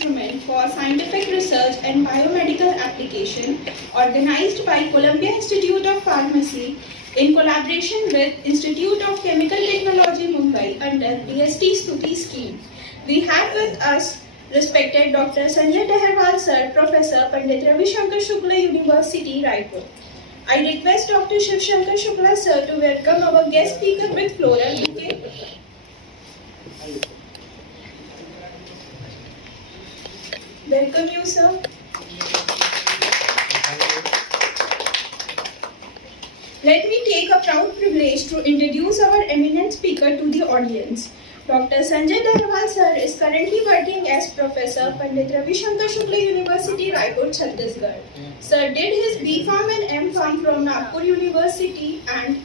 instrument for scientific research and biomedical application organized by Columbia Institute of Pharmacy in collaboration with Institute of Chemical Technology Mumbai under DST Stuti scheme. We have with us respected Dr. Sanjay Daharwal Sir, Professor, Pandit Ravi Shankar Shukla University, Raipur. I request Dr. Shiv Shankar Shukla Sir to welcome our guest speaker with floral bouquet. Welcome you, sir. Let me take a proud privilege to introduce our eminent speaker to the audience. Dr. Sanjay Daharwal Sir is currently working as Professor, Pandit Ravi Shankar Shukla University, Raipur, Chhattisgarh. Sir did his B.Pharm and M.Pharm from Nagpur University and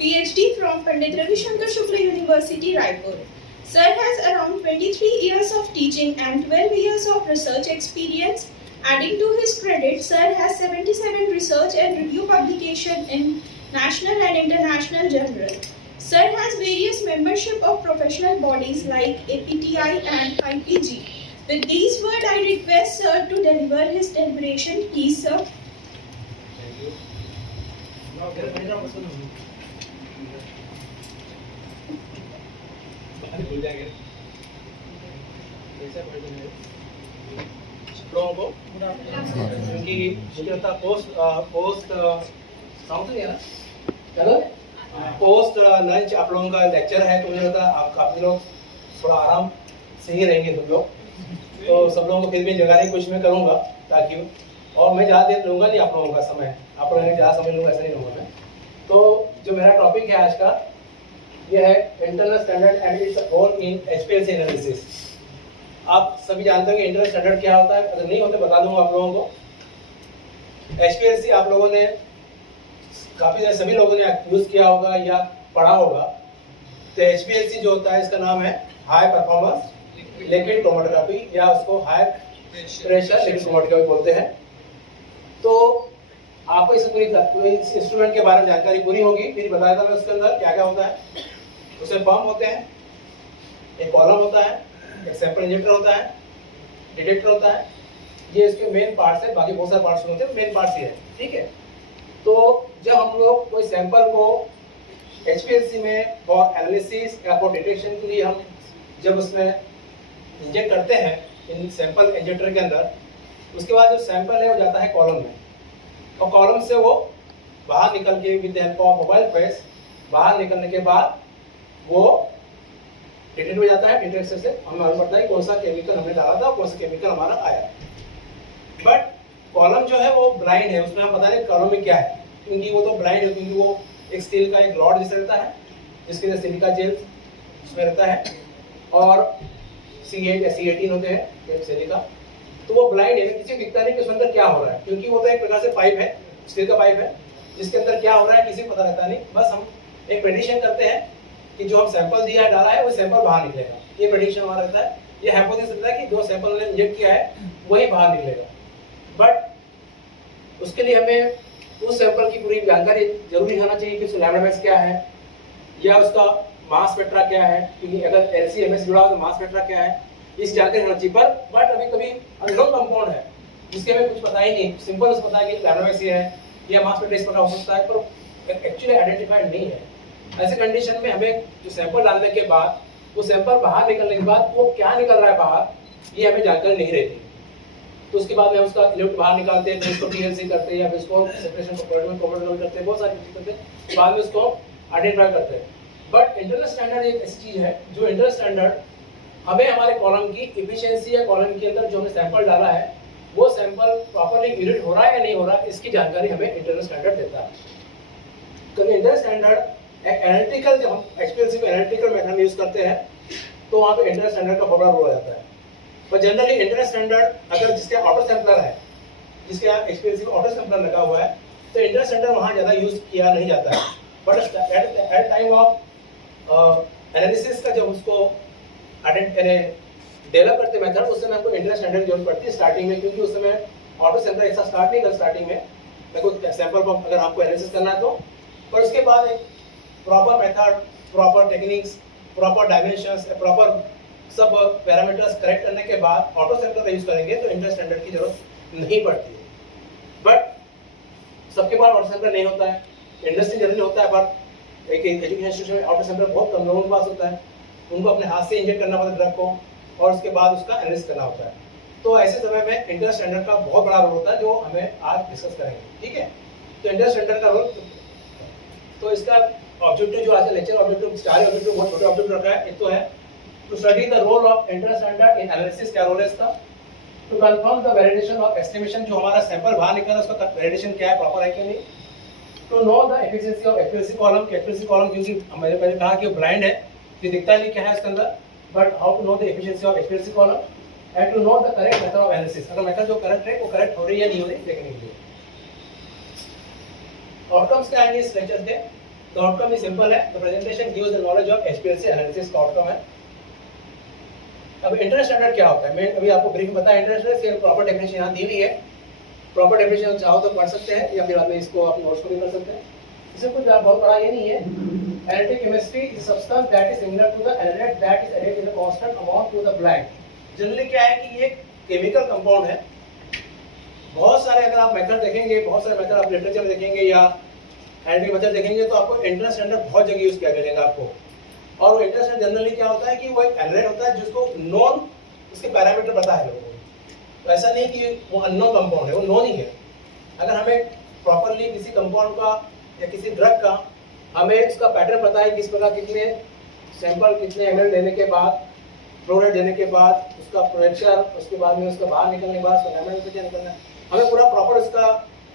PhD from Pandit Ravi Shankar Shukla University, Raipur. Sir has around 23 years of teaching and 12 years of research experience. Adding to his credit, Sir has 77 research and review publications in national and international journals. Sir has various membership of professional bodies like APTI and IPG. With these words, I request Sir to deliver his deliberation. Please, sir. Thank you. लोगों को क्योंकि मुझे लगता है post sound नहीं है ना, चलो पोस्ट लंच आप लोगों का लेक्चर है, तो मुझे लगता है आप काफी लोग थोड़ा आराम से ही रहेंगे सब लोग, तो सब लोगों को फिर भी जगह नहीं कुछ मैं करूँगा ताकि, और मैं ज़्यादा देर लूँगा नहीं आप लोगों का समय, आप लोगों ने ज़्यादा समय लूँगा ऐसा नहीं लूँगा मैं। तो जो मेरा टॉपिक है आज का ये है internal standard and its role in HPLC analysis. आप सभी जानते हैं कि इंटरनल स्टैंडर्ड क्या होता है, अगर नहीं होता बता दूंगा आप लोगों को। एचपीएलसी आप लोगों ने काफी सभी लोगों ने यूज किया होगा या पढ़ा होगा। तो एचपीएलसी जो होता है इसका नाम है हाई परफॉर्मेंस लिक्विड क्रोमेटोग्राफी या उसको हाई प्रेशर लिक्विड क्रोमेटोग्राफी बोलते हैं। तो आपको इस पूरी इंस्ट्रूमेंट के बारे में जानकारी पूरी होगी, फिर बताया था मैं उसके अंदर क्या क्या होता है। उसमें पंप होते हैं, एक कॉलम होता है, एक सैंपल इंजेक्टर होता है, डिटेक्टर होता है, ये इसके मेन पार्ट्स है, बाकी बहुत सारे पार्ट्स होते हैं, मेन पार्ट्स ही है, ठीक है। तो जब हम लोग कोई सैंपल को एचपीएलसी में फॉर एनालिसिस या फॉर डिटेक्शन के लिए हम जब उसमें इंजेक्ट करते हैं इन सैंपल इंजेक्टर के अंदर, उसके बाद जो सैंपल है वो जाता है कॉलम में, और कॉलम से वो बाहर निकल के with the help of mobile face बाहर निकलने के बाद वो डिटेक्ट हो जाता है। डिटेक्टर से हमें मालूम पड़ता है कौन सा केमिकल हमने डाला था और कौन सा केमिकल हमारा आया। बट कॉलम जो है वो ब्लाइंड है, उसमें हम पता नहीं कॉलम में क्या है, क्योंकि वो तो ब्लाइंड है, क्योंकि वो एक स्टील का एक रॉड जैसा रहता है जिसके अंदर सिलिका जेल उसमें रहता है और C8 या C18 होते हैं सिलिका, तो वो ब्लाइंड है, किसी को दिखता नहीं कि उसके अंदर क्या हो रहा है, क्योंकि वो तो एक प्रकार से पाइप है, स्टील का पाइप है जिसके अंदर क्या हो रहा है किसी को पता रहता नहीं। बस हम एक प्रेडिक्शन करते हैं कि जो हम सैंपल दिया है डाला है वो सैंपल बाहर निकलेगा, ये प्रेडिक्शन हमारा रहता है, ये हाइपोथेसिस रहता है कि जो सैंपल हमने इंजेक्ट किया है वही बाहर निकलेगा। बट उसके लिए हमें उस सैंपल की पूरी जानकारी जरूरी होना चाहिए कि उसका लैम्डा मैक्स क्या है या उसका मास स्पेक्ट्रा क्या है, क्योंकि अगर LC-MS जुड़ा हो तो मास स्पेक्ट्रा क्या है, इस जानकारी होना चाहिए। बट अभी कभी अननोन कंपाउंड है जिसके हमें कुछ पता ही नहीं, सिंपल उसको पता है कि लैम्डा मैक्स ये है या मास स्पेक्ट्रा इस प्रकार हो सकता है, पर एक्चुअली आइडेंटिफाइड नहीं है। ऐसे कंडीशन में हमें जो सैंपल डालने के बाद वो सैंपल बाहर निकलने के बाद वो क्या निकल रहा है बाहर ये हमें जानकारी नहीं रहती। तो उसके बाद में हम उसका इलेक्ट्रॉन बाहर निकालते हैं, फिर उसको TLC करते हैं या फिर उसको सेपरेशन को करते हैं, बहुत सारी चीज़ करते हैं, बाद में उसको आइडेंटिफाई करते हैं। बट इंटरनल स्टैंडर्ड एक ऐसी चीज़ है जो इंटरनल स्टैंडर्ड हमें हमारे कॉलम की इफिशियंसी या कॉलम के अंदर जो हमने सैंपल डाला है वो सैंपल प्रॉपरली यूनिट हो रहा है या नहीं हो रहा है, इसकी जानकारी हमें इंटरनल स्टैंडर्ड देता है। क्योंकि इंटरनल स्टैंडर्ड एनालिटिकल, जब हम एचपीएलसी में एनालिटिकल मेथड यूज करते हैं तो वहाँ पे इंटरनल स्टैंडर्ड का फॉर्मूला हो जाता है। पर जनरली इंटरनल स्टैंडर्ड अगर जिसके ऑटो सैंपलर है, जिसके एचपीएलसी में ऑटो सैंपलर लगा हुआ है, तो इंटरनल स्टैंडर्ड वहाँ ज़्यादा यूज किया नहीं जाता है। But at time of analysis का जब उसको डेवलप करते मेथड, उस समय हमको इंटरनल स्टैंडर्ड की जरूरत पड़ती है स्टार्टिंग में, क्योंकि उस समय ऑटो सैंपलर ऐसा स्टार्ट नहीं कर स्टार्टिंग में, सैंपल को अगर आपको एनालिसिस करना है तो। पर उसके बाद एक proper method, proper techniques, proper dimensions, proper सब पैरामीटर्स करेक्ट करने के बाद ऑटो सैंपल का यूज करेंगे तो इंटर स्टैंडर्ड की जरूरत नहीं पड़ती है। बट सबके पास ऑटो सैंपल नहीं होता है, इंडस्ट्री जनरली होता है, बट एक एजुकेशन इंस्टीट्यूशन में ऑटो सैंपल बहुत कम लोगों के पास होता है। उनको अपने हाथ से इंजेक्ट करना पड़ता है ड्रग को और उसके बाद उसका एनालिसिस करना होता है। तो ऐसे समय में इंटर स्टैंडर्ड का बहुत बड़ा रोल होता है, जो हमें आज डिस्कस करेंगे। ठीक है, तो इंटर स्टैंडर्ड का रोल, तो इसका ऑब्जेक्टिव जो आज लेक्चर ऑब्जेक्टिव 4 ऑब्जेक्टिव बहुत छोटे ऑब्जेक्टिव रखा है। एक तो है to study the role of inter standard in analysis, क्या रोल है इसका, to confirm the validation of estimation, जो हमारा सैंपल बाहर निकला उसका वैलिडेशन क्या है, प्रॉपर है कि नहीं, to know the efficiency of accuracy column, accuracy column क्योंकि मैंने पहले कहा कि ब्लाइंड है, ये दिखता नहीं क्या है इसके अंदर, but how to know the efficiency of accuracy column, and to know the correct method of analysis, अगर मेथड जो करेक्ट है वो करेक्ट हो रही है नहीं हो रही देखने के लिए। आउटकम्स क्या है इस लेक्चर के, तो आउटकम ही सिंपल है, the presentation gives the knowledge of HPLC analysis का आउटकम है। अब इंटर स्टैंडर्ड क्या होता है, मैं अभी आपको ब्रीफ में बताया। इंटर स्टैंडर्ड की प्रॉपर डेफिनेशन यहाँ दी हुई है, प्रॉपर डेफिनेशन चाहो तो पढ़ सकते हैं या फिर आप इसको अपने नोट्स को भी कर सकते हैं, इससे कुछ बहुत बड़ा ये नहीं है। Analytic chemistry is substance that is similar to the analyte that is added in a constant amount to the blood. Generally क्या है कि ये केमिकल कंपाउंड है, बहुत सारे अगर आप मेथड देखेंगे, बहुत सारे मेथड आप लिटरेचर में देखेंगे या एनालिटिक मेथड देखेंगे तो आपको इंटर स्टैंडर्ड बहुत जगह यूज किया मिलेगा आपको। और वो इंटर स्टैंडर्ड जनरली क्या होता है कि वो एक एनालाइट होता है जिसको नॉन, उसके पैरामीटर पता है लोगों को, तो ऐसा नहीं कि वो अननोन कंपाउंड है, वो नॉन ही है। अगर हमें प्रॉपरली किसी कंपाउंड का या किसी ड्रग का हमें उसका पैटर्न पता है, किस प्रकार कितने सैंपल कितने ml लेने के बाद, फ्लो रेट देने के बाद, उसका प्रेशर, उसके बाद में उसका बाहर निकलने के बाद उसका एमएल से क्या निकलना है, हमें पूरा प्रॉपर उसका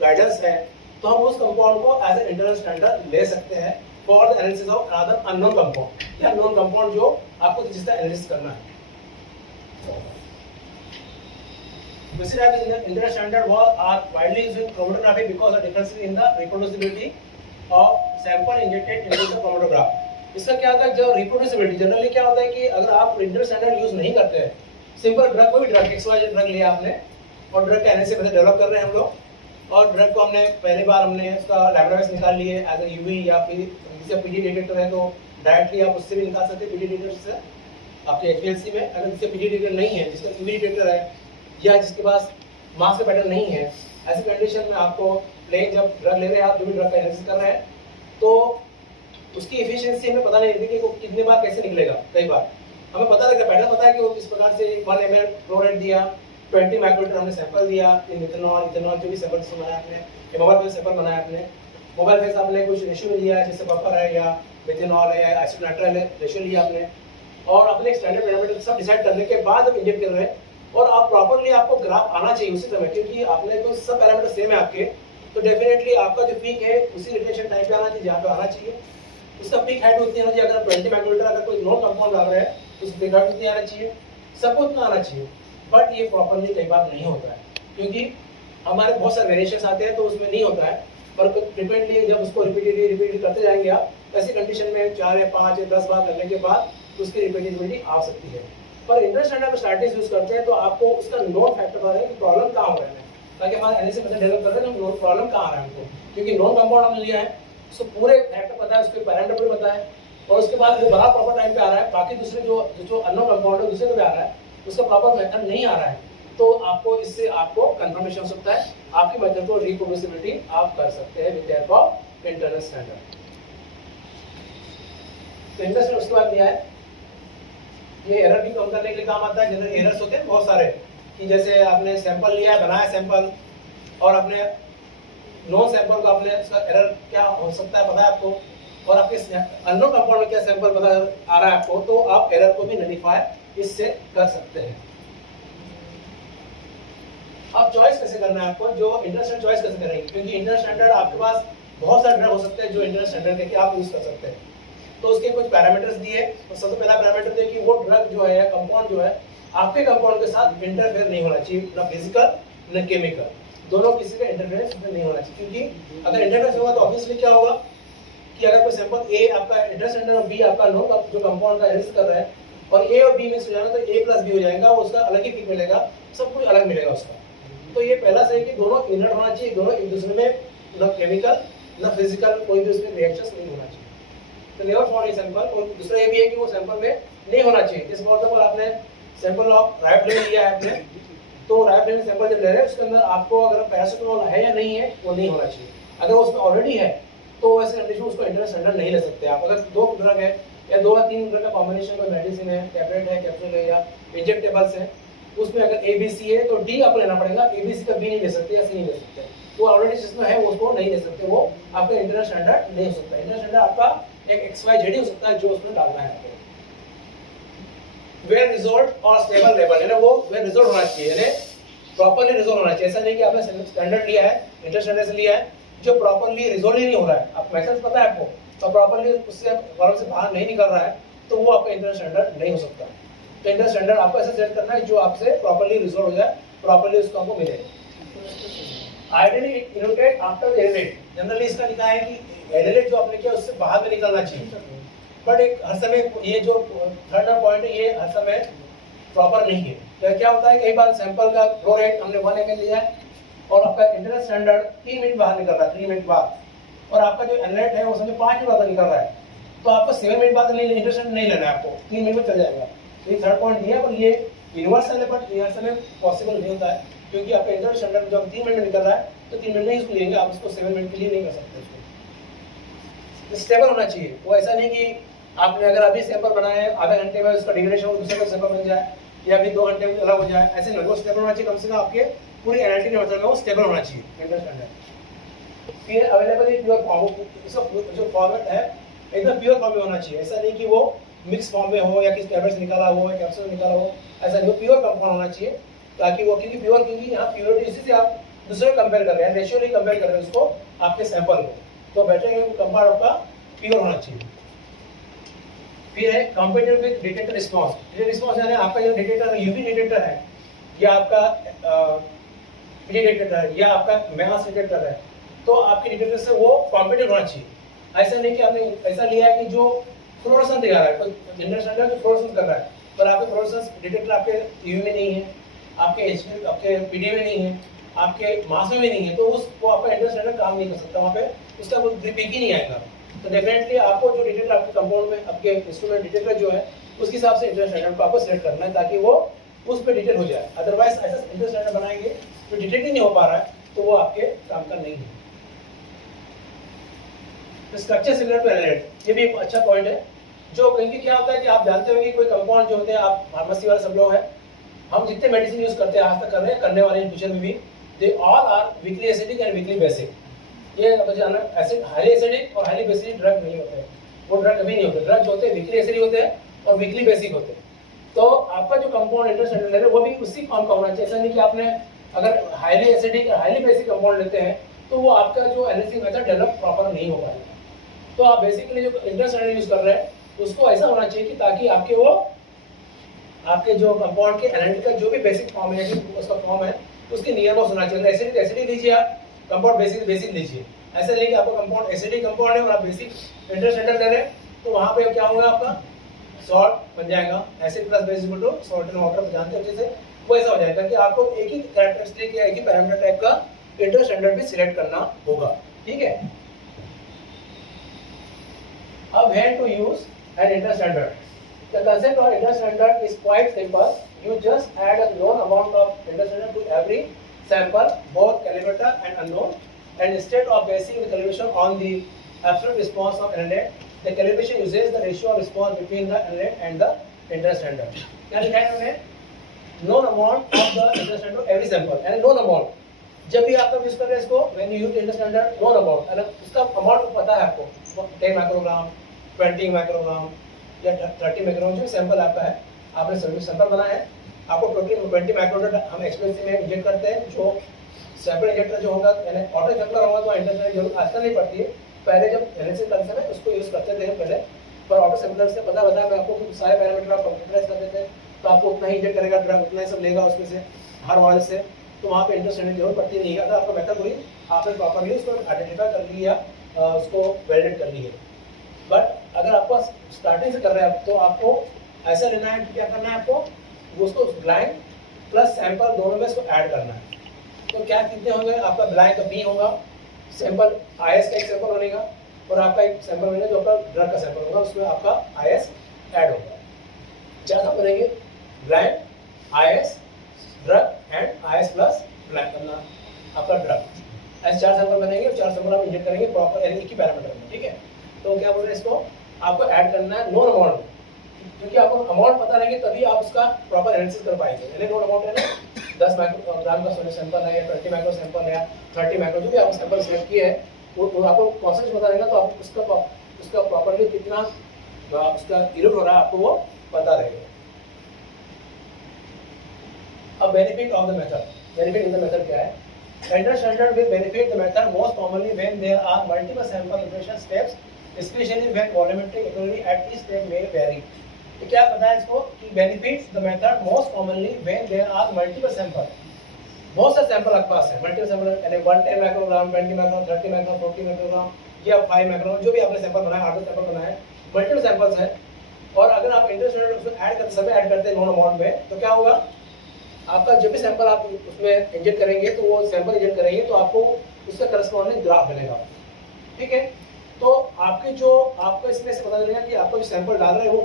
गाइडेंस है, तो हम उस कंपाउंड को एज ए इंटरनल स्टैंडर्ड ले सकते हैं for the analysis of another unknown compound या नोन कंपाउंड जो आपको जिसका एनालिसिस करना है। Internal standard are widely used in chromatography because of differences in the reproducibility of sample injected into the chromatograph. इसका क्या होता है, जो रिप्रोड्यूसिबिलिटी जनरली क्या होता है कि अगर आप इंटर स्टैंडर्ड यूज नहीं करते हैं, सिंपल ड्रग, कोई ड्रग XYZ ड्रग लिया आपने और ड्रग का एनालिसिस पहले डेवलप कर रहे हैं हम लोग, और ड्रग को हमने पहली बार हमने उसका लैबोरेटरी निकाल लिए एज ए यूवी या फिर जिसे पीडी डिटेक्टर है तो डायरेक्टली आप उससे भी निकाल सकते हैं, पीडी डिटेक्टर से आपके एचपीएलसी में। अगर जिससे पीडी डिटेक्टर नहीं है, जिसका यूवी डिटेक्टर है या जिसके पास मास का पैटर्न नहीं है, ऐसी कंडीशन में आपको प्लेन जब ड्रग ले रहे हैं, आप जो भी ड्रग का एनालिसिस कर रहे हैं, तो उसकी एफिशिएंसी हमें पता नहीं रहती कि वो कितने बार कैसे निकलेगा। कई बार हमें पता लगेगा, पैटर्न पता है कि वो किस प्रकार से 1 ml फ्लो रेट दिया, 20 माइक्रोलीटर हमने सैंपल दिया, मिथेनॉल इथेनॉल जो भी सैंपल बनाया आपने, मोबाइल फेस सैंपल बनाया आपने, मोबाइल फेस आपने कुछ रेशियो में लिया है, जैसे बफर है या मिथेनॉल है या एसिटोनाइट्राइल है, रेशियो लिया आपने, और अपने स्टैंडर्ड पैरामीटर सब डिसाइड करने के बाद आप इंजेक्ट कर रहे हैं, और आप प्रॉपर्ली आपको ग्राफ आना चाहिए उसी समय, क्योंकि आपने तो सब पैरामीटर सेम है आपके, तो डेफिनेटली आपका जो पीक है उसी रिटेंशन टाइम पे आना चाहिए जहाँ पे आना चाहिए। उसका पीक हाइट उतनी होनी चाहिए, अगर 20 माइक्रोलीटर अगर कोई नॉन कंपाउंड डाल रहे हैं तो उसकी पीक हाइट उतनी आना चाहिए, सबको उतना आना चाहिए, बट ये प्रॉपर्ली कई बार नहीं होता है, क्योंकि हमारे बहुत सारे वेरिएशंस आते हैं तो उसमें नहीं होता है, पर फ्रिक्वेंटली जब उसको रिपीट करते जाएंगे आप, ऐसी कंडीशन में 4 या 5 या 10 बार करने के बाद उसकी रिपीटेबिलिटी आ सकती है। पर इंटर स्टैंडर्ड स्ट्रैटेजीज यूज करते हैं तो आपको उसका नोन फैक्टर पता है कि प्रॉब्लम कहाँ हो रहा है, ताकि हमारा एनालिसिस मेथड डेवलप कर रहे हैं तो प्रॉब्लम कहाँ आ रहा है हमको, क्योंकि नॉन कंपाउंड हमने लिया है, उसको पूरे फैक्टर पता है, उसके पैरामीटर भी पता है, और उसके बाद वो बड़ा प्रॉपर टाइम पे आ रहा है, बाकी दूसरे जो अननोन कंपाउंड है दूसरे को भी आ रहा है, उसका प्रॉपर मेथड नहीं आ रहा है, तो आपको इससे आपको कंफर्मेशन हो सकता है, आपकी मेथड को रिप्रोड्यूसिबिलिटी आप कर सकते हैं with the help of internal standard. तो इंटर स्टैंडर्ड उसके बाद क्या है, ये एरर भी कम करने के लिए काम आता है। जनरल एरर्स होते हैं बहुत सारे, कि जैसे आपने सैंपल लिया है, बनाया सैंपल, और आपने नॉन सैंपल का आपने उसका एरर क्या हो सकता है पता है आपको, और आपके अननोन कंपाउंड में क्या सैंपल पता आ रहा है आपको, तो आप एरर को भी नलिफाई इससे कर सकते हैं। अब चॉइस कैसे करना है आपको, जो इंटर स्टैंडर्ड चॉइस कैसे करेंगे, क्योंकि इंटर स्टैंडर्ड आपके पास बहुत सारे ड्रग हो सकते हैं जो इंटर स्टैंडर्ड के आप यूज कर सकते हैं, तो उसके कुछ पैरामीटर्स दिए, तो सबसे पहला पैरामीटर दिए कि वो ड्रग जो है, कंपाउंड जो है, आपके कंपाउंड के साथ इंटरफेयर नहीं होना चाहिए, ना फिजिकल ना केमिकल, दोनों किसी का इंटरफेरेंस नहीं होना चाहिए, क्योंकि अगर इंटरफेरेंस होगा तो ऑब्वियसली क्या होगा कि अगर कोई सैंपल ए आपका इंटर स्टैंडर्ड और बी आपका नो जो कंपाउंड का एनालिसिस कर रहा है, और ए और बी मिक्स हो जाएगा तो ए प्लस बी हो जाएगा, उसका अलग ही पीक मिलेगा, सब कुछ अलग मिलेगा उसका। तो ये पहला सही कि दोनों इनर्ट होना चाहिए, दोनों एक दूसरे में ना केमिकल ना फिजिकल कोई भी उसमें रिएक्शंस नहीं होना चाहिए। तो नेवर फाउंड इन सैंपल। और दूसरा ये भी है कि वो सैंपल में नहीं होना चाहिए। जैसे फॉर एग्जांपल आपने सैंपल ऑफ राइट ले लिया है आपने, तो राइट ब्रेन सैंपल जब ले रहे हैं उसके अंदर आपको अगर पैरासिटामोल है या नहीं है वो नहीं होना चाहिए। अगर उसमें ऑलरेडी है तो ऐसे कंडीशन उसको इंटरनल स्टैंडर्ड नहीं ले सकते आप। अगर 2 ड्रग है या 2 या 3 ड्रग का कॉम्बिनेशन कोई मेडिसिन है, टैबलेट है, कैप्सूल है या इंजेक्टेबल्स है, उसमें अगर ABC है तो D आपको लेना पड़ेगा, ABC का B नहीं ले सकते या C नहीं ले सकते। वो ऑलरेडी जिसमें है उसको नहीं ले सकते, वो आपका इंटरनल स्टैंडर्ड नहीं हो सकता। इंटरनल स्टैंडर्ड आपका एक XYZ हो सकता है जो उसमें डालना है आपको। वेल रिजॉल्व और स्टेबल लेवल, यानी वो वेल रिजॉल्व होना चाहिए, यानी प्रॉपर्ली रिजॉल्व होना चाहिए। ऐसा नहीं कि आपने स्टैंडर्ड लिया है, इंटर स्टैंडर्ड से लिया है जो प्रॉपर्ली रिजॉल्व ही नहीं हो रहा है, आप मैसेज पता है आपको, तो प्रॉपर्ली उससे फॉर्म से बाहर नहीं निकल रहा है, तो वो आपका इंटर स्टैंडर्ड नहीं हो सकता। तो इंटर स्टैंडर्ड आपको ऐसे सेट करना है जो आपसे प्रॉपर्ली रिजॉल्व हो जाए, प्रॉपर्ली उसको आपको मिले। Ideally annotate after the edit, generally इसका लिखा है कि एडिट जो आपने किया उससे बाहर में निकलना चाहिए, बट एक हर समय ये जो थर्ड पॉइंट है ये हर समय प्रॉपर नहीं है। तो क्या होता है, कई बार सैंपल का फ्लो रेट हमने 1 ml लिया है और आपका इंटरनल स्टैंडर्ड 3 मिनट बाहर निकल रहा है, 3 मिनट बाद, और आपका जो एनलेट है वो समझो 5 मिनट बाद निकल रहा है, तो आपको 7 मिनट बाद नहीं, इंटरनल नहीं लेना है आपको, 3 मिनट में चल जाएगा। तो ये थर्ड पॉइंट दिया, पर ये यूनिवर्सल है, बट यूनिवर्सल में पॉसिबल नहीं होता है, क्योंकि आपका इंटरनल स्टैंडर्ड जब 3 मिनट में निकल रहा है तो 3 मिनट में ही उसको लेंगे, आप उसको 7 मिनट के लिए नहीं कर सकते। उसको स्टेबल होना चाहिए, वो ऐसा नहीं कि आपने अगर अभी सैंपल बनाया है आधा घंटे में उसका डिग्रेडेशन हो दूसरे का सैंपल बन जाए, या फिर 2 घंटे में अलग हो जाए, ऐसे नहीं। वो स्टेबल होना चाहिए, कम से कम आपके पूरी एनालिटिक मेथड में वो स्टेबल होना चाहिए इंटरनल स्टैंडर्ड। फिर अवेलेबल इन प्योर फॉर्म, जो फॉर्मेट है एकदम प्योर फॉर्म में होना चाहिए। ऐसा नहीं कि वो मिक्स फॉर्म में हो या किसी टैबलेट से निकाला हो या कैप्सूल से निकाला हो, ऐसा नहीं, प्योर कंपाउंड होना चाहिए, ताकि वो, क्योंकि प्योर, क्योंकि यहाँ प्योरिटी इसी से आप दूसरे कंपेयर कर रहे हैं, रेशियोली कंपेयर कर रहे हैं उसको आपके सैंपल को, तो बेटर है कंपाउंड आपका प्योर होना चाहिए। फिर है competitive with detector response. Detector response यानी आपका जो डिटेक्टर यूवी डिटेक्टर है या आपका पीडी डिटेक्टर है या आपका मास डिटेक्टर है, तो आपके डिटेक्टर से वो कॉम्पिटिटिव होना चाहिए। ऐसा नहीं कि आपने ऐसा लिया है कि जो फ्लोरोसेंस दिखा रहा है, कोई इंडर स्टैंडर्ड जो फ्लोरोसेंस कर रहा है, पर आपके फ्लोरोसेंस डिटेक्टर आपके यूवी में नहीं है, आपके एचपी आपके पीडी में नहीं है, आपके मास में भी नहीं है, तो उसको आपका इंडर स्टैंडर्ड काम नहीं कर सकता, वहाँ पे उसका कोई ग्रिपिंग ही नहीं आएगा। तो डेफिनेटली आपको जो डिटेक्टर आपके कंपाउंड में, आपके इंस्ट्रूमेंट डिटेक्टर जो है उसके हिसाब से इंटर स्टैंडर्ड को आपको सेलेक्ट करना है, ताकि वो उस पर डिटेक्ट हो जाए। अदरवाइज ऐसा इंटर स्टैंडर्ड बनाएंगे जो डिटेक्ट ही नहीं हो पा रहा है, तो वो आपके काम का नहीं है। स्ट्रक्चर सिमिलर टू एनालिट, ये भी एक अच्छा पॉइंट है, जो कहीं क्या होता है कि आप जानते हो कि कोई कंपाउंड जो होते हैं, आप फार्मेसी वाले सब लोग हैं, हम जितने मेडिसिन यूज करते हैं आज तक कर रहे हैं, करने वाले इन फ्यूचर में भी, they all are weakly acidic and weakly basic. ये जाना एसिड हाईली एसिडिक और हाईली बेसिक ड्रग नहीं होते हैं, वो ड्रग कभी नहीं होते। ड्रग जो होते हैं वीकली एसिडिक होते हैं और वीकली बेसिक होते हैं। तो आपका जो कंपाउंड इंटर स्टैंडर्ड ले रहे हैं वो भी उसी फॉर्म का होना चाहिए। ऐसा नहीं कि आपने अगर हाईली एसिडिक और हाईली बेसिक कंपाउंड लेते हैं तो वो आपका जो एनालिसिस मेथड डेवलप प्रॉपर नहीं हो पाएगा। तो आप बेसिकली जो इंटर स्टैंडर्ड यूज कर रहे हैं उसको ऐसा होना चाहिए कि ताकि आपके वो आपके जो कंपाउंड के एनालिटिकल जो भी बेसिक फॉर्म है, उसका फॉर्म है, उसके नियर में होना चाहिए। एसिडिक एसिडिक लीजिए आप, कंपाउंड बेसिक बेसिक लीजिए। ऐसा नहीं कि आपका कंपाउंड एसिडिक कंपाउंड है और आप बेसिक इंटर स्टैंडर्ड ले रहे हैं, तो वहां पे क्या होगा, आपका सॉल्ट बन जाएगा, acid plus base equal to salt and water, जानते हो अच्छे से, वो ऐसा हो जाएगा कि आपको एक ही कैरेक्टरिस्टिक या एक ही पैरामीटर टाइप का इंटर स्टैंडर्ड भी सिलेक्ट करना होगा। ठीक है, अब when to use an inter standard. The concept of inter standard is quite simple. You just add a known amount of inter standard to every sample, both calorimeter and unknown, and instead of basing the calibration on the absolute response of analyte, the calibration uses the ratio of response between the analyte and the inter standard. क्या लिखा है हमने? Known amount of the inter standard to every sample, and known amount. जब भी आप use कर रहे हैं इसको, when you use inter standard, known amount, and उसका अमाउंट पता है आपको, 10 माइक्रोग्राम, 20 माइक्रोग्राम या 30 माइक्रोग्राम जो सैंपल आपका है, आपने सर्विस सैंपल बनाया है, आपको प्रोटीन 20 माइक्रोग्राम हम एक्सपेंसिव में इंजेक्ट करते हैं। जो सैंपल इंजेक्टर जो होगा, यानी ऑटो सैंपलर होगा तो इंटर स्टैंडर्ड जरूरत आजकल नहीं पड़ती है, पहले जब एनालिसिस करते थे उसको यूज करते थे पहले, पर ऑटो सैंपलर से पता मैं आपको सारे पैरामीटर आप कंप्यूटराइज कर देते हैं, तो आपको उतना ही इंजेक्ट करेगा ड्रग, उतना ही सब लेगा उसमें से हर ऑयल से, तो वहाँ पे इंटर स्टैंडर्ड जरूरत पड़ती नहीं है। अगर आपका मेथड हुई, आपने प्रॉपरली उसको आइडेंटिफाई कर लिया, उसको वैलिडेट कर ली है। बट अगर आपको स्टार्टिंग से कर रहे हैं तो आपको ऐसा लेना है कि क्या करना है, आपको उसको ब्लाइंड प्लस सैंपल दोनों में इसको ऐड करना है। तो क्या कितने होंगे, आपका ब्लाइंड का B होगा, सैंपल IS का एक सैंपल बनेगा, और आपका एक सैंपल बनेगा जो आपका ड्रग का सैंपल होगा, उसमें आपका IS ऐड होगा। 4 सैंपल बनेंगे, blind, IS, drug and IS plus blind आपका ड्रग। ऐसे 4 सैंपल बनेंगे और 4 सैंपल आप इंजेक्ट करेंगे प्रॉपर एक ही पैरामीटर में, ठीक है। तो क्या बोल रहे हैं इसको, आपको ऐड करना है नोन अमाउंट में, क्योंकि आपको अमाउंट पता रहेगी तभी आप उसका प्रॉपर एनालिसिस कर पाएंगे। यानी नोन अमाउंट है ना, 10 माइक्रोग्राम का सैंपल है या 20 माइक्रो सैंपल है या 30 माइक्रो, जो भी आपको सैंपल सिलेक्ट किए हैं वो आपको प्रोसेस पता रहेगा, तो आपको उसका प्रॉपर्ली कितना उसका इरोड हो रहा है आपको वो पता रहेगा। अब benefit of the method, benefit in the method क्या है? Standard standard will benefit the method most commonly when there are multiple sample preparation steps, especially when volumetric accuracy at each step may vary. तो क्या पता है इसको कि benefits the method most commonly when there are multiple sample, बहुत सारे sample आपके पास है, मल्टीपल सैंपल यानी 110 माइक्रोग्राम, 20 माइक्रोग्राम, 30 माइक्रोग्राम, 40 माइक्रोग्राम या 5 माइक्रोग्राम, जो भी आपने सैंपल बनाया, 8 सैंपल बनाया, मल्टीपल सैंपल्स हैं, और अगर आप इंटरस्टेंडर्ड उसको ऐड करते समय ऐड करते हैं नोन अमाउंट में, तो क्या होगा, आपका जब भी सैंपल आप उसमें इंजेक्ट करेंगे तो वो सैंपल इंजेक्ट करेंगे तो आपको उसका करस्पॉन्डिंग ग्राफ मिलेगा, ठीक है। तो आपके जो आपको इसमें से पता चलेगा कि आपको जो सैंपल डाल रहे हैं वो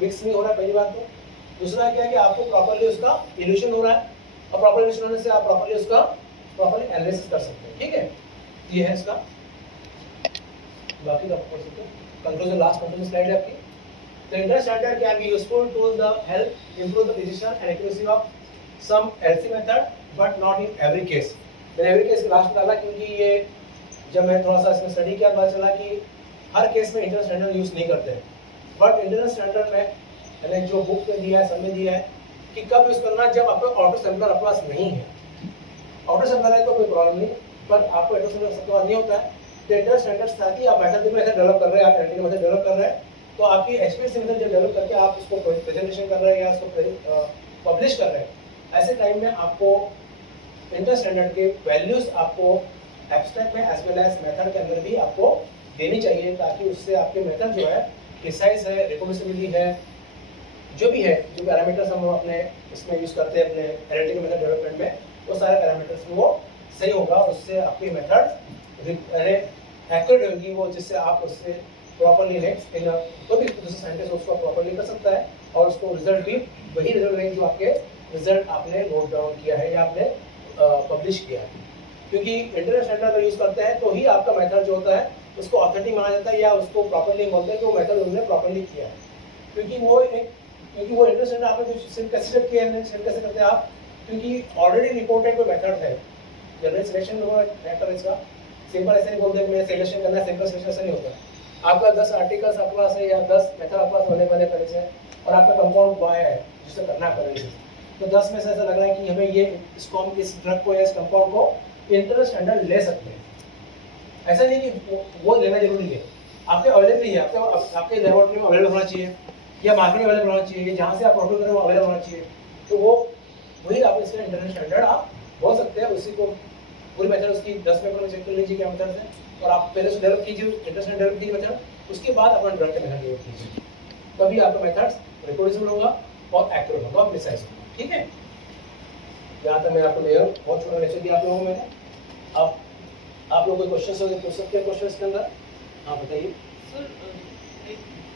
मिक्स नहीं हो रहा है, पहली बात। तो दूसरा क्या है कि आपको प्रॉपर्ली उसका इल्यूशन हो रहा है, और प्रॉपर इल्यूशन होने से आप प्रॉपर्ली उसका प्रॉपर्ली एनालिसिस कर सकते हैं, ठीक है। ये है इसका, बाकी आप पढ़ सकते हैं। कंक्लूजन, लास्ट कंक्लूजन स्लाइड है आपकी। The Indra standard can be useful to the help improve the precision and accuracy of some LC method, but not in every case. मैंने every case लास्ट डाला क्योंकि ये जब मैं थोड़ा सा इसमें स्टडी किया पता चला कि हर केस में इंटरनल स्टैंडर्ड यूज नहीं करते हैं, बट इंटरनल स्टैंडर्ड में मैंने जो बुक में दिया है, सब में दिया है कि कब यूज करना, जब आपका ऑटो सैंपलर आपके पास नहीं है। ऑटो सैंपलर है तो कोई प्रॉब्लम नहीं, पर आपको ऑटो सैंपलर सबके पास नहीं होता है, तो इंटरनल स्टैंडर्ड ताकि आप मेथड में डेवलप कर रहे हैं, आप एडिटिंग मेथड डेवलप कर रहे हैं, तो आपकी एक्सपीरियंस मेथड जब डेवलप करके आप उसको प्रेजेंटेशन कर रहे हैं या उसको पब्लिश कर रहे हैं, ऐसे टाइम में आपको इंटर स्टैंडर्ड के वैल्यूज आपको एब्स्ट्रैक्ट में एज वेल एज मेथड के अंदर भी आपको देनी चाहिए, ताकि उससे आपके मेथड जो है प्रिसाइज है, रिकॉग्नाइजेबिलिटी है, जो भी है, जो पैरामीटर्स हम अपने इसमें यूज करते हैं अपने एनालिटिकल मेथड डेवलपमेंट में, वो सारे पैरामीटर्स वो सही होगा, उससे आपकी मेथड एक्यूरेट होगी वो, जिससे आप उससे प्रॉपर्ली नेक्स्ट इन तो भी दूसरा साइंटिस्ट उसको प्रॉपर्ली कर सकता है, और उसको रिजल्ट भी वही रिजल्ट रहेंगे जो आपके रिजल्ट आपने नोट डाउन किया है या आपने पब्लिश किया है। क्योंकि इंटरनल स्टैंडर्ड अगर यूज करते हैं तो ही आपका मेथड जो होता है उसको ऑथेंटिक माना जाता है, या उसको प्रॉपर्ली बोलते हैं कि वो मेथड उन्होंने प्रॉपर्ली किया है। क्योंकि वो इंटरनल स्टैंडर्ड आपने जो कंसीडर किया है, सेट कैसे करते हैं आप, क्योंकि ऑलरेडी रिपोर्टेड कोई मेथड है, जनरल सिलेक्शन में फैक्टर इसका सिंपल ऐसे नहीं बोलते मैं सिलेक्शन करना है, सिंपल सिलेक्शन ऐसा नहीं होता है। आपका 10 आर्टिकल्स आपके पास है या 10 मेथड आपके पास होने वाले पहले से, और आपका कंपाउंड बाय है जिससे करना पड़ेगा, तो 10 में से ऐसा लग रहा है कि हमें ये इसको हम इस ड्रग को या इस कंपाउंड को इंटरनल स्टैंडर्ड ले सकते हैं। ऐसा नहीं कि वो लेना जरूरी है, आपके अवेलेबल ही है, आपके लेबोरेटरी में अवेलेबल होना चाहिए या मार्केट में अवेलेबल होना चाहिए, जहाँ से आप ऑर्डर करें वो अवेलेबल होना चाहिए, तो वो वही आप इसका इंटरनल स्टैंडर्ड आप बोल सकते हैं। उसी को पूरी मेथड उसकी 10 पेपर में चेक कर लीजिए क्या मेथड है, और आप पहले से डेवलप कीजिए इंटरनल स्टैंडर्ड डेवलप कीजिए मेथड, उसके बाद अपना ड्रग का मेथड डेवलप कीजिए, तभी आपका मेथड रिप्रोड्यूसिबल होगा और एक्यूरेट होगा और प्रिसाइज होगा, ठीक है। यहाँ तक मैंने आपको बहुत छोटा लेक्चर दिया आप लोगों में। अब आप लोग कोई क्वेश्चन हो पूछ सकते हैं क्वेश्चन के अंदर, हाँ बताइए। Sir,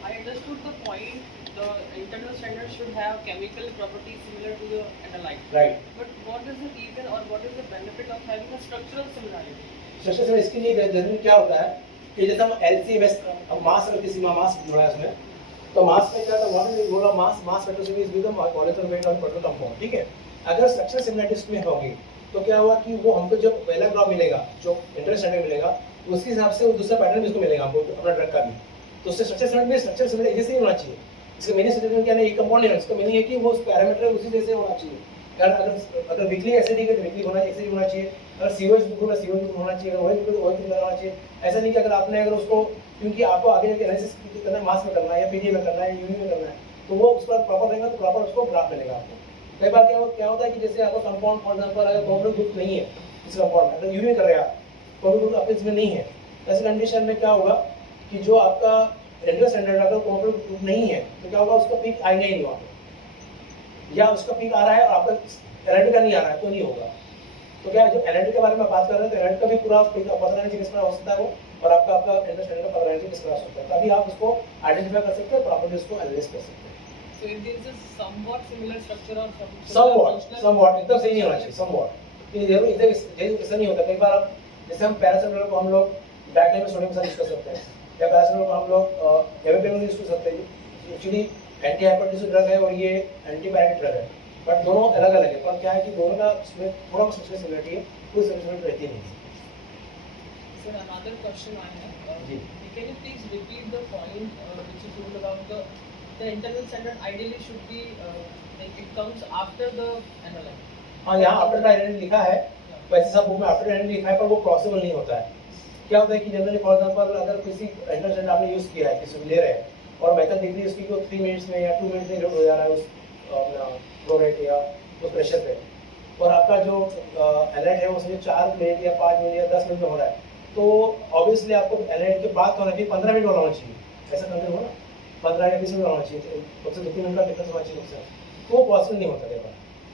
I understood the point. The internal standard should have chemical properties similar to the analyte. Right. But what is the reason or what is the benefit of having a structural similarity? Structure से इसके लिए generally क्या होता है कि जैसे हम LCMS हम मास अगर किसी मास जोड़ा है उसमें, तो मास में क्या होता है, बोला mass spectroscopy is with the molecular weight of total compound, ठीक है। अगर स्ट्रक्चरल सिमिलरिटी इसमें होगी तो क्या हुआ कि वो हमको जो पहला ग्राफ मिलेगा, जो इंटरनल स्टैंडर्ड मिलेगा, उसके हिसाब से वो दूसरा पैटर्न भी उसको मिलेगा हमको अपना ड्रग का भी, तो उससे स्ट्रक्चर सिमिलर जैसे ही होना चाहिए। इसका मीनिंग स्टेटमेंट क्या है, एक कंपाउंड है, इसका मीनिंग है कि वो उस पैरामीटर उसी जैसे होना चाहिए। अगर वीकली एसिडिक है तो वीकली होना चाहिए, एसिडिक होना चाहिए, अगर सीओएच ग्रुप है सीओएच होना चाहिए, अगर ओएच ग्रुप है ओएच ग्रुप होना चाहिए। ऐसा नहीं कि अगर आपने अगर उसको, क्योंकि आपको आगे जाके एनालिसिस करना है, मास में करना है या पीडी में करना है, यूवी में करना है, तो वो उस पर प्रॉपर रहेगा तो प्रॉपर उसको ग्राफ मिलेगा आपको। कई बार क्या होता है कि जैसे आपका कंपाउंड फॉर एग्जांपल अगर कॉम्प्लेक्स ग्रुप नहीं है इस कंपाउंड में, अगर यूवी कर रहे हैं आप, कॉम्प्लेक्स ग्रुप आपके इसमें नहीं है, ऐसे कंडीशन में क्या होगा कि जो आपका रेगुलर स्टैंडर्ड अगर कॉम्प्लेक्स ग्रुप नहीं है तो क्या होगा, उसका पीक आएगा ही नहीं वहाँ पे, या उसका पीक आ रहा है और आपका एलर्जी का नहीं आ रहा है तो नहीं होगा। तो क्या जो एलर्जी के बारे में बात कर रहे हैं तो एलर्जी का भी पूरा पता रहना चाहिए किस तरह हो सकता है वो, और आपका आपका इंटरस्टेंडर का पॉलराइजेशन किस क्रॉस होता है, तभी आप उसको आइडेंटिफाई कर सकते हैं, प्रॉपर्ली उसको एनालाइज कर सकते हैं। So if there is a somewhat similar structure or somewhat एकदम सही नहीं होना चाहिए, समवॉट ये जरूर इधर ऐसा नहीं होता। कई बार आप जैसे हम पैरासिटामोल को हम लोग डायक्लाइन में सोडियम के साथ यूज कर सकते हैं, या पैरासिटामोल को हम लोग एवेपेम यूज कर सकते हैं। एक्चुअली एंटी हाइपरटेंसिव ड्रग है और ये एंटीबायोटिक ड्रग है, बट दोनों अलग अलग है। पर क्या है कि दोनों का इसमें थोड़ा सा सिमिलरिटी है, कोई सिमिलरिटी रहती नहीं। So another question I have. Ji. Can you please repeat the point which you told about the internal standard ideally should be like it comes after the analyte. हाँ, यहाँ आफ्टर द आइडेंटिटी लिखा है, वैसे सब book में after identity लिखा है, पर वो पॉसिबल नहीं होता है। क्या होता है कि जनरली फॉर एग्जांपल अगर किसी इंटरस्टेंड आपने यूज किया है, किसी को ले रहे हैं और मेथड दिख रही है उसकी, तो 3 मिनट्स में या 2 मिनट्स में लोड हो जा रहा है उस फ्लो रेट या उस प्रेशर पे, और आपका जो एलाइट है उसमें 4 मिनट या 5 मिनट या 10 मिनट में हो रहा है, तो ऑब्वियसली आपको एलाइट के बाद होना चाहिए 15 मिनट होना चाहिए, ऐसा करते हो ना, 15 या 20 मिनट होना चाहिए, सबसे 2-3 मिनट का डिफरेंस होना चाहिए उससे, तो वो पॉसिबल नहीं होता है।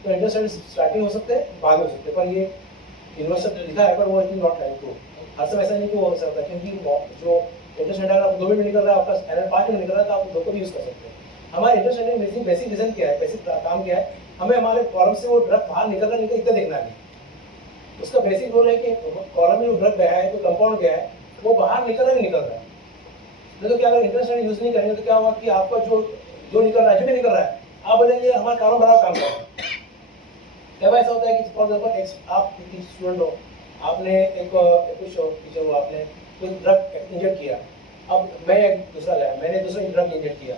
तो इंटरस्टेंड स्टार्टिंग हो सकते हैं, बाद में हो सकते हैं, पर ये यूनिवर्सल लिखा है, पर वो इज नॉट लाइक टू हर समय ऐसा नहीं कि वो हो सकता, क्योंकि जो इंटरस्टेंड अगर आप 2 मिनट में निकल रहा है, आपका एरर 5 मिनट निकल रहा है, तो आप दो को भी यूज कर सकते हैं। हमारे इंटरस्टेंड में बेसिक रीजन क्या है, बेसिक काम क्या है, हमें हमारे कॉलम से वो ड्रग बाहर निकल रहा है, इतना देखना है। उसका बेसिक रोल है कि कॉलम में जो ड्रग गया है, जो कंपाउंड गया है, वो बाहर निकल रहा है, नहीं निकल रहा है। नहीं तो क्या, अगर इंटरस्टेंड यूज नहीं करेंगे तो क्या होगा कि आपका जो निकल रहा है, जो भी निकल रहा है, आप बोलेंगे हमारा कॉलम बड़ा काम कर रहा है। कब ऐसा होता है कि फॉर एग्जाम्पल आप स्टूडेंट हो, आपने एक टीचर हो, आपने कोई ड्रग इंजेक्ट किया, अब मैं एक दूसरा गया, मैंने दूसरा ड्रग इंजेक्ट किया,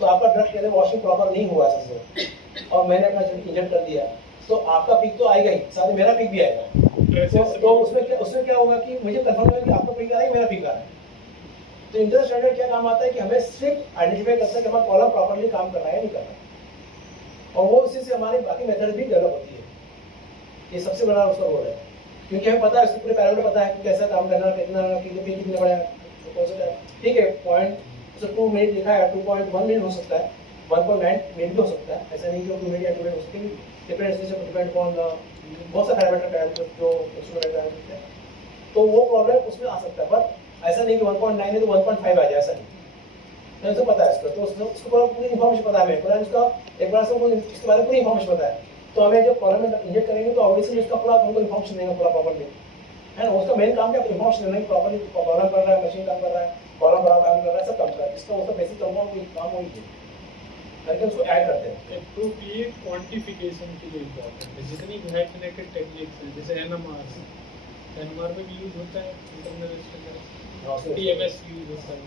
तो आपका ड्रग कहते हैं वॉशिंग प्रॉपर नहीं हुआ से, और मैंने अपना इंजेक्ट कर दिया, तो आपका पिक तो आएगा ही, साथ में मेरा पिक भी आएगा। तो उसमें क्या होगा कि मुझे कंफर्म होगा कि आपका पिक आ रहा है, मेरा पिक आ रहा है। तो इंटरनल स्टैंडर्ड क्या काम आता है कि हमें सिर्फ आइडेंटिफाई करता है कि हमारा कॉलम प्रॉपर्ली काम कर रहा है, नहीं कर रहा है, और वो उसी से हमारी बाकी मेथड भी डेवलप होती है। ये सबसे बड़ा उसका रोल है, क्योंकि हमें पता है, उसके पूरे पैरामीटर पता है कि कैसा काम करना, कितना बड़ा है। ठीक है, पॉइंट 2 मिनट लिखा है, 2.1 मिनट हो सकता है, 1.9 मिनट भी हो सकता है, ऐसा नहीं कि 2 मिनट या 2 मिनट हो सकते हैं, डिपेंड ऑन बहुत सा पैरामीटर जो इंस्ट्रूमेंट है, तो वो प्रॉब्लम उसमें आ सकता है। पर ऐसा नहीं कि 1.9 है तो 1.5 आ जाए, ऐसा नहीं, तो ऐसा पता है इसका, तो उसको पूरी इन्फॉर्मेशन पता है, पूरा उसका एक बार से इसके बारे में पूरी इन्फॉर्मेशन पता है। तो हमें जब कॉलम में इंजेक्ट करेंगे तो ऑब्वियसली उसका पूरा हमको इन्फॉर्मेशन देगा, पूरा प्रॉपर्ली है ना। उसका मेन काम क्या है, इन्फॉर्मेशन देना कि प्रॉपर्ली कॉलम कर रहा है, मशीन काम कर रहा है, कॉलम बड़ा काम कर रहा है, सब काम कर रहा है। इसका उसका बेसिक काम वही है, करके उसको ऐड करते हैं। एप्रोप्रिएट क्वांटिफिकेशन के लिए इम्पोर्टेंट है। जितनी हाइड्रोनेटेड टेक्निक्स हैं, जैसे एनएमआर में भी यूज होता है, इंटरनल स्टैंडर्ड टीएमएस यूज होता है,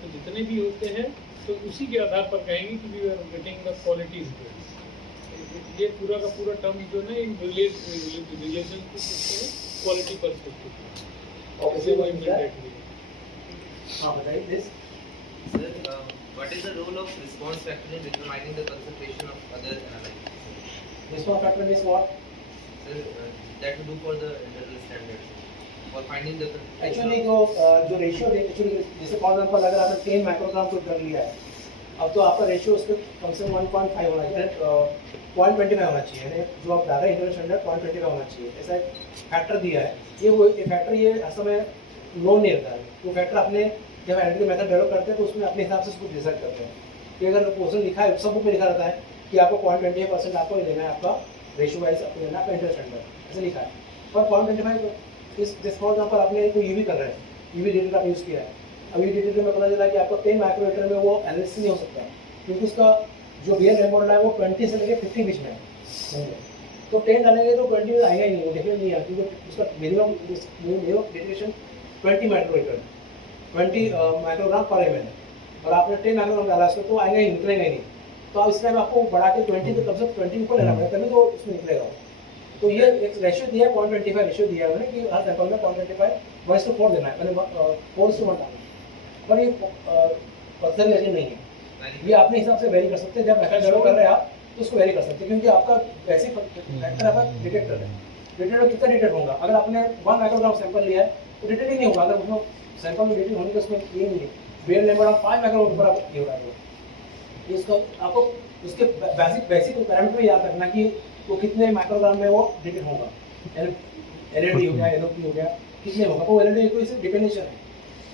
तो जितने भी होते हैं तो उसी के आधार पर कहेंगे कि we are getting the quality is good. ये पूरा का पूरा टर्म जो है एक रिलेशन को सकते हैं क्वालिटी पर्सपेक्टिव, ऑब्वियसली वो इमीडिएट। हां, बताइए please Sir, what is the role of response factor in determining the concentration of other analytes? response factor means what? Sir, that we do for the internal standards for finding the actually जो ratio actually जैसे for example अगर आपने 10 microgram को drug लिया है, अब तो आपका रेशियो उसके कम से कम 1.5 होना चाहिए, 0.25 होना चाहिए, यानी जो आप डाटा इंटरनल स्टैंडर्ड 0.25 होना चाहिए, ऐसा एक फैक्टर दिया है। ये वो फैक्टर ये हर समय नोन नहीं रहता है, वो फैक्टर अपने जब एनालिटिकल मेथड डेवलप करते हैं तो उसमें अपने हिसाब से उसको डिसाइड करते हैं कि अगर पोर्शन लिखा है, सब बुक में लिखा रहता है कि आपको 0.25% आपको लेना है, आपका रेशियो वाइज आपको लेना है, आपका इंटरनल स्टैंडर्ड ऐसे लिखा है। पर 0.25 इस फॉर एग्जाम्पल आपने कोई यूवी कर रहे हैं, यूवी डिटेक्टर आप यूज़ किया है, अब यूवी डिटेक्टर में पता चला कि आपको 10 माइक्रोमीटर में वो एनालिसिस नहीं हो सकता, क्योंकि उसका जो रियल एमोड है वो 20 से लेकर 50 बीच में है, तो 10 डालेंगे तो 20 में आएगा ही नहीं, वो डेफिनेटली नहीं आएगा, क्योंकि उसका मिनिमम डिटेक्शन 20 माइक्रोमीटर 20 माइक्रोग्राम पर एम एल, और आपने 10 माइक्रोग्राम डाला इसको तो आएगा ही, निकलेगा ही नहीं। तो अब इस टाइम आपको बढ़ा के 20 तो कम से कम 20 ऊपर लेना पड़ेगा, तभी तो उसमें निकलेगा। तो ये एक रेशियो दिया है, 0.25 रेशियो दिया है उन्होंने कि हर सैंपल में 0.25 1:4 देना है, मैंने 4:1 डाला, पर ये पर्सन लेकिन नहीं है, ये अपने हिसाब से वेरी कर सकते हैं। जब मेथड डेवलप कर रहे हैं आप तो उसको वेरी कर सकते हैं, क्योंकि आपका बेसिक फैक्टर आपका डिटेक्टर है, डिटेक्टर कितना डिटेक्ट होगा। अगर आपने 1 माइक्रोग्राम सैंपल लिया है तो डिटेक्ट ही नहीं होगा, अगर उसमें सैंपल में डिटेक्ट होने का उसमें ये नहीं है, बेयर लेवल आप 5 माइक्रोग्राम ऊपर आप ये हो रहा है, इसको आपको उसके बेसिक पैरामीटर याद रखना कि वो कितने माइक्रोग्राम में वो डिटेक्ट होगा, एलईडी हो गया, एनओपी हो गया, किसने होगा वो ऑलरेडी कोई डिफिनेशन है,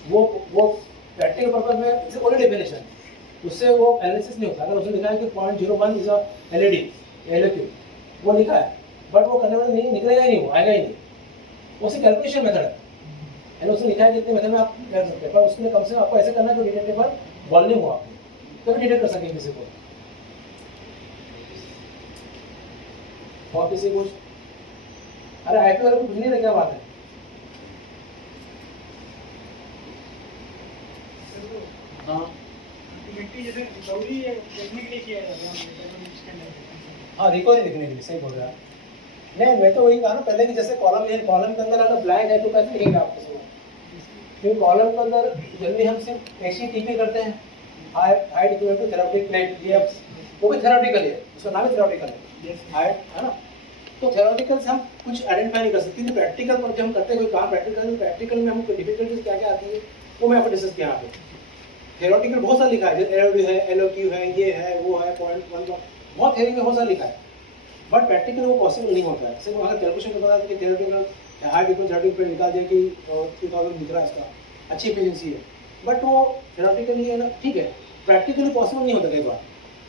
वो प्रैक्टिकल पर्पज में इट्स ओनली डेफिनेशन, उससे वो एनालिसिस नहीं होता। अगर उसने लिखा है कि 0.01 इज अ एलईडी एलक्यू, वो लिखा है, बट वो करने वाले नहीं निकलेगा ही नहीं, वो आएगा ही नहीं, वो सिर्फ कैलकुलेशन मेथड है, यानी उसने लिखा है कि इतने मेथड में आप कर सकते हैं, पर उसके लिए कम से कम आपको ऐसे करना है जो डिटेक्टेबल वॉल्यूम हो, आप तभी डिटेक्ट कर सकेंगे किसी को। और किसी कुछ, अरे आईपी वाले को कुछ नहीं रहा, क्या बात है? हाँ जैसे रिकवरी देखने के लिए किया जाता है, हाँ रिकवरी देखने के लिए, सही बोल रहे हैं आप। नहीं मैं तो वही कहा ना पहले कि जैसे कॉलम के अंदर अगर ब्लैंक है तो कैसे लिखेंगे आप किसी को, क्योंकि कॉलम के अंदर जनरली हम सिर्फ HTTP करते हैं, height equal to therapeutic plate, ये वो भी थेरापेटिकल है, उसका नाम ही थेरापेटिकल है, हाइट है ना। तो थेरापेटिकल से हम कुछ आइडेंटिफाई नहीं कर सकते, क्योंकि प्रैक्टिकल पर जब हम करते हैं कोई काम प्रैक्टिकल में हमको डिफिकल्टीज क्या क्या आती है वो मैं आपको डिस्कस किया यहाँ पे। थेरोटिकल बहुत सारा लिखा है, जैसे एलओडी है, एलओक्यू है, ये है, वो है, पॉइंट वन, बहुत थ्योरी में बहुत सारा लिखा है, बट प्रैक्टिकल वो पॉसिबल नहीं होता है। सिर्फ अगर कैलकुलेशन के पता है कि थेरोटिकल हाइट इक्वल 30 पे निकाल दिया कि 3000 दिख रहा है, इसका अच्छी एफिशिएंसी है, बट वो थेरोटिकली है ना, ठीक है, प्रैक्टिकली पॉसिबल नहीं होता कई बार।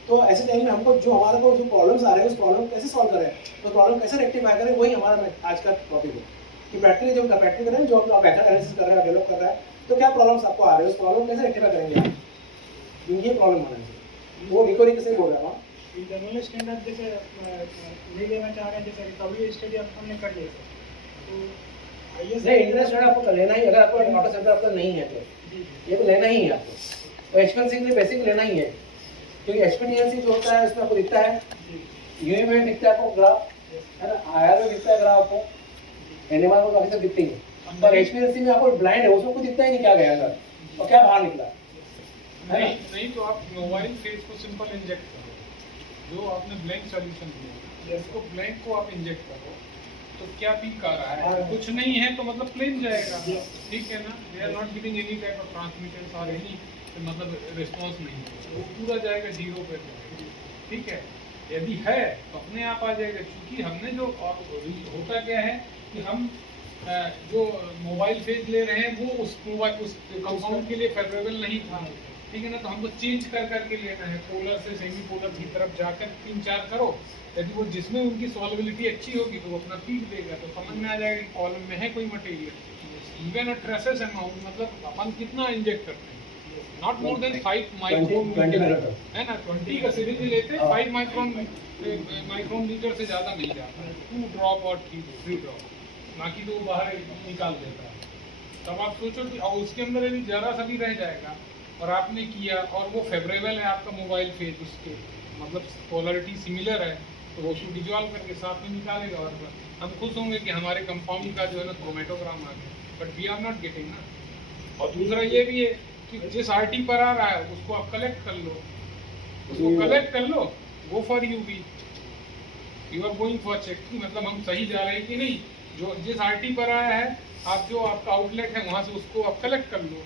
तो ऐसे टाइम में हमको जो हमारे को जो प्रॉब्लम्स आ रहे हैं उस प्रॉब्लम कैसे सॉल्व करें, तो प्रॉब्लम कैसे रेक्टिफाई करें, वही हमारा आज का टॉपिक है कि प्रैक्टिकली जब प्रैक्टिकल करें, जो आप बेहतर एनालिसिस कर रहे हैं, डेवलप कर रहा है, तो क्या प्रॉब्लम्स आपको आ रहे हैं, उस प्रॉब्लम कैसे रेक्टिफाई करेंगे आप, ये प्रॉब्लम होना चाहिए। वो रिकवरी कैसे बोल रहा है जनरल स्टैंडर्ड जैसे नहीं लेना चाह रहे हैं, जैसे रिकवरी स्टडी आपने कर लिया तो नहीं, इंटरेस्ट रेट आपको लेना ही, अगर आपको ऑटो सेंटर आपका नहीं है तो ये तो लेना ही है आपको, तो एक्सपेंसिव के लिए बेसिक लेना ही है, क्योंकि एक्सपीरियंस जो होता है उसमें आपको दिखता है, यूए में दिखता है आपको ग्राफ, है ना, आईआर में दिखता है ग्राफ आपको, एनएमआर में काफी सब दिखते हैं, पर एक्सपीरियंस में आपको ब्लाइंड है, उसमें कुछ दिखता ही नहीं क्या गया अंदर और क्या बाहर निकला। नहीं तो आप मोबाइल फेस को सिंपल इंजेक्ट करो, जो आपने ब्लैंक सॉल्यूशन दिया उसको ब्लैंक को आप इंजेक्ट करो, तो क्या पीक आ रहा है, कुछ नहीं है तो मतलब प्लेन जाएगा, ठीक है ना, they are not giving any type of transmittance और एनी मतलब रिस्पांस नहीं है, वो पूरा जाएगा 0 पे, ठीक है। यदि है तो अपने आप आ जाएगा, क्योंकि हमने जो होता क्या है कि हम जो मोबाइल फेज ले रहे हैं वो उस कंपाउंड के लिए फेवरेबल नहीं था, ठीक है ना, तो हमको चेंज कर करके लेना है, पोलर से सेमी पोलर की तरफ जाकर 3-4 करो, यदि वो जिसमें उनकी सॉल्युबिलिटी अच्छी होगी तो वो अपना पीक देगा, तो समझ में आ जाएगा कि कॉलम में है कोई मटेरियल। इवन ट्रेसेस अमाउंट मतलब अपन कितना इंजेक्ट करते हैं, नॉट मोर देन 5 माइक्रोन है ना, 20 का सिरिंज लेते हैं, 5 माइक्रोन लीटर से ज़्यादा नहीं जाता है, 2 ड्रॉप और 3 ड्रॉप, बाकी तो बाहर निकाल देता है। तब आप सोचो कि और उसके अंदर यदि ज़रा सा भी रह जाएगा और आपने किया और वो फेवरेबल है आपका मोबाइल फेज, उसके मतलब पोलरिटी सिमिलर है, तो वो उसको डिजॉल्व करके साथ में निकालेगा और हम खुश होंगे कि हमारे कंपाउंड का जो है ना क्रोमेटोग्राम आ गया, but we are not getting ना। और दूसरा ये भी है कि जिस आरटी पर आ रहा है उसको आप कलेक्ट कर लो, go for UV, you are going for check, मतलब हम सही जा रहे हैं कि नहीं, जो जिस आरटी पर आया है आप जो आपका आउटलेट है वहाँ से उसको आप कलेक्ट कर लो,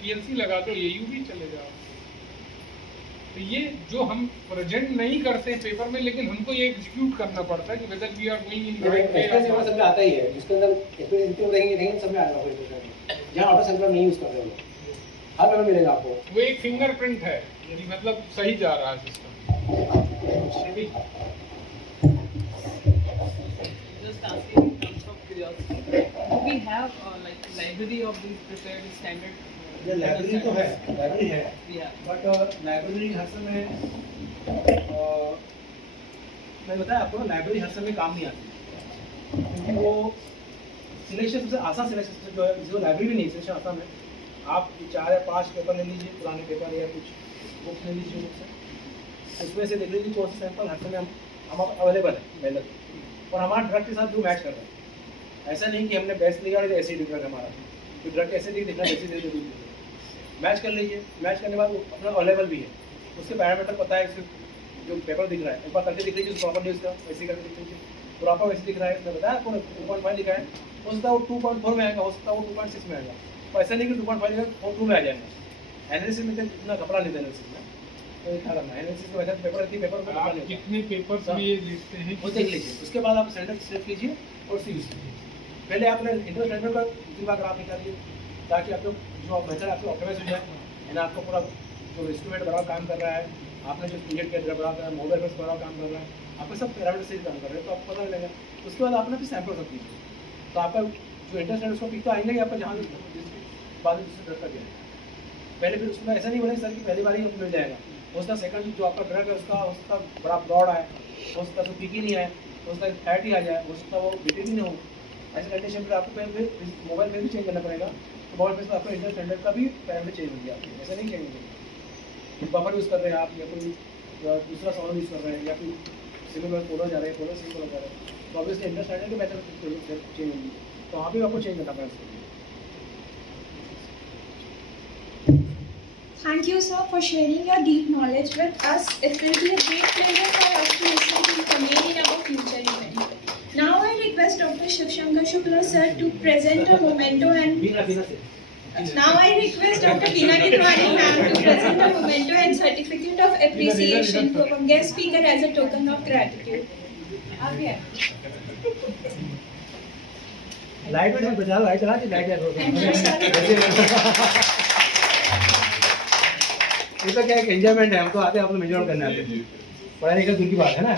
पीएलसी लगा दो, ये यूवी चले जाओ। तो ये जो हम प्रेजेंट नहीं करते हैं पेपर में, लेकिन हमको ये एग्जीक्यूट करना पड़ता है कि whether we are going in right way. सब में आता ही है, जिसके अंदर एक्सपीरियंस रहेंगे सब में आएगा, कोई जहाँ ऑटो सेंटर नहीं यूज कर रहे हो हर जगह मिलेगा आपको, वो एक फिंगरप्रिंट है, यदि मतलब सही जा रहा है system. Just asking in terms of curiosity, do we have like library of these prepared standard? ये लाइब्रेरी तो है, लाइब्रेरी है, Yeah. बट लाइब्रेरी हर समय मैं बताया आपको, लाइब्रेरी हर समय काम नहीं आती, क्योंकि वो सिलेक्शन सबसे आसान सिलेक्शन जो है, जो लाइब्रेरी नहीं सिलेक्शन आसान है, आप 4 या 5 पेपर ले लीजिए, पुराने पेपर या कुछ बुक्स ले लीजिए, बुक्स उसमें से देख लीजिए कौन सा सैंपल हर समय हम अवेलेबल है पहले, और हमारा ड्रग के साथ जो मैच कर रहा है, ऐसा नहीं कि हमने बेस्ट लिया और एसिड ड्रग हमारा, तो ड्रग कैसे देखना एसिड मैच कर लीजिए, मैच करने के बाद अपना अवेलेबल भी है, उसके पैरामीटर पता है, जो पेपर दिख रहा है एक बार करके दिख लीजिए, प्रॉपर उसका वैसे करके दिख लीजिए, प्रॉपर वैसे दिख रहा है, बताया आपको 2.5 लिखा है, हो सकता है वो 2.4 में आएगा, हो सकता है वो 2.6 में आएगा, तो ऐसा नहीं कि 2.5 लिखा और 2 में आ जाएगा। एनालिसिस में इतना कपड़ा नहीं था एनालिसिस में, तो क्या करना है, एनालिसिस में वैसा पेपर रहती है, पेपर में कपड़ा नहीं कितने पेपर्स में ये लिखते हैं वो देख लीजिए, उसके बाद आप सेंटर सेलेक्ट कीजिए और उसे यूज कीजिए, पहले आपने इंटरनल स्टैंडर्ड का दूसरी बार ग्राफ निकालिए ताकि आपको जो मेथड आपको ऑप्टिमाइज हो जाए यानी आपको पूरा जो इंस्ट्रूमेंट बड़ा काम कर रहा है, आपने जो पीरियड के बड़ा कर रहा है, मोबाइल पर बड़ा काम कर रहा है, आपको सब पैरामीटर से काम कर रहे हैं तो आपको पता लगेगा। उसके बाद आपने फिर सैंपल सब कीजिए तो आपका जो इंटरनल स्टैंडर्ड उसको पिक तो आएंगे ही आपका जहाँ बाद में जिससे ड्रग का दिया पहले फिर उसमें ऐसा नहीं बोले सर कि पहली बार ही आपको मिल जाएगा, उसका सेकंड जो आपका ड्रग है उसका बड़ा ब्रॉड आए, उसका तो पिक ही नहीं आए, उसका फैट ही आ जाए, उसका वो बिटेड ही नहीं हो, ऐसे कंडीशन पर आपको फिर मोबाइल में भी चेंज करना पड़ेगा। तो मोबाइल में आपका इंटरनल स्टैंडर्ड का भी पैरामीटर चेंज हो गया, ऐसा नहीं चेंज होगा। बफर यूज़ कर रहे हैं आप या कोई दूसरा सॉल्व यूज़ कर रहे हैं या फिर सिंगल कोडो जा रहे हैं, कोडो सिंगल जा रहे हैं, तो ऑब्वियसली इंटरनल स्टैंडर्ड के मेथड चेंज होगी, तो वहाँ भी आपको चेंज करना पड़ेगा। Thank you, sir, for sharing your deep knowledge with us. It will be a great pleasure for us to listen to you again in our future event. Now I request Dr. Shiv Shankar Shukla, sir, to present a memento and now I request Dr. Veena Gidwani, ma'am, to present a memento and certificate of appreciation to our guest speaker as a token of gratitude. Light में बजा light चला दी light ये तो क्या एक enjoyment है, हम तो आते हैं अपना एंजॉय करने आते हैं, पढ़ाई लिखाई दूर की बात है ना।